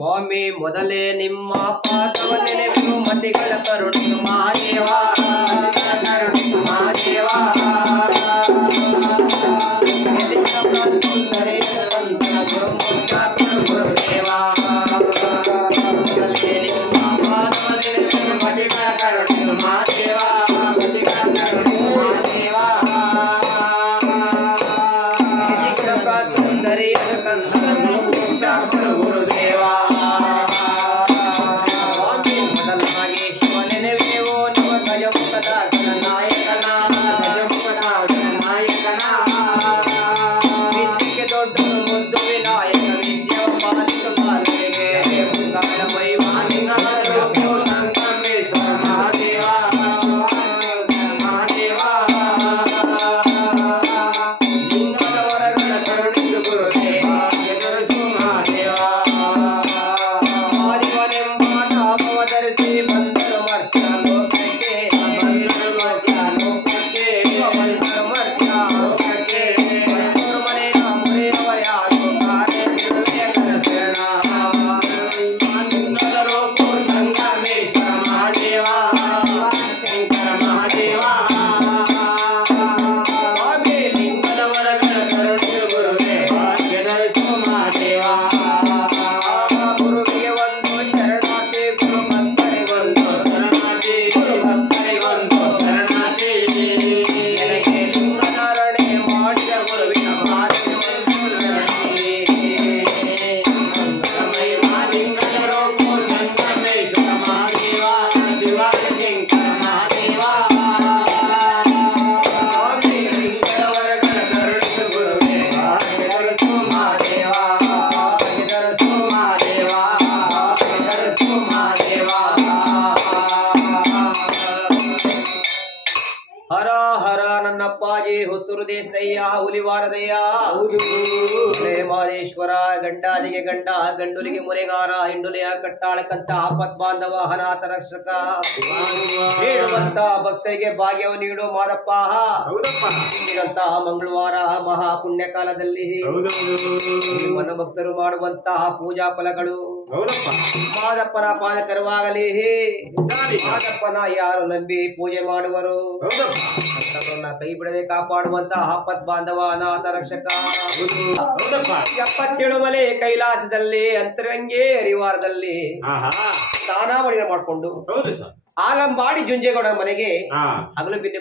ಸ್ವಾಮಿ ಮೊದಲೇ ನಿಮ್ಮ ಪಾದವ ನೆನೆದು ಮತಿಗಳ ಕರುಣಿಸು ಮಹಾದೇವ ಕರುಣಿಸು ಮಹಾದೇವ ನನ್ನಪ್ಪಾಜಿ ಹುತ್ತೂರು ದೇಶದಯ್ಯ ಹುಲಿವಾರದಯ್ಯ ಮಾದೇಶ್ವರ ಗಂಡಾದಿಗೆ ಗಂಡ ಗಂಡುಲಿಗೆ ಮುರೆಗಾರ ಹಿಂಡುಲಿಯ ಕಟ್ಟಾಳಕ್ಕಂತ ಆಪತ್ ಬಾಂಧವ ಅನಾಥ ರಕ್ಷಕ ಹೇಳುವಂತ ಭಕ್ತರಿಗೆ ಭಾಗ್ಯವ ನೀಡು ಮಾದಪ್ಪ ಇಂದಿನಂತಹ ಮಂಗಳವಾರ ಮಹಾ ಪುಣ್ಯ ಕಾಲದಲ್ಲಿ ಮನ ಭಕ್ತರು ಮಾಡುವಂತಹ ಪೂಜಾ ಫಲಗಳು ಮಾದಪ್ಪನ ಪಾದಕರವಾಗಲಿ ಮಾದಪ್ಪನ ಯಾರು ನಂಬಿ ಪೂಜೆ ಮಾಡುವರು ಕೈ ಬಿಡದೆ ಕಾಪಾಡುವಂತಹ ಆಪತ್ ಬಾಂಧವ ಅನಾಥ ರಕ್ಷಕ 77 ಮಲೆ ಕೈಲಾಸದಲ್ಲಿ ಅಂತರಂಗೆ ಹರಿವಾರದಲ್ಲಿ ಸ್ನಾನ ಮಾಡಿಕೊಂಡು ಆಲಂಬಾಡಿ ಜುಂಜೇಗೌಡ ಮನೆಗೆ ಹಗಲು ಬಿದ್ದು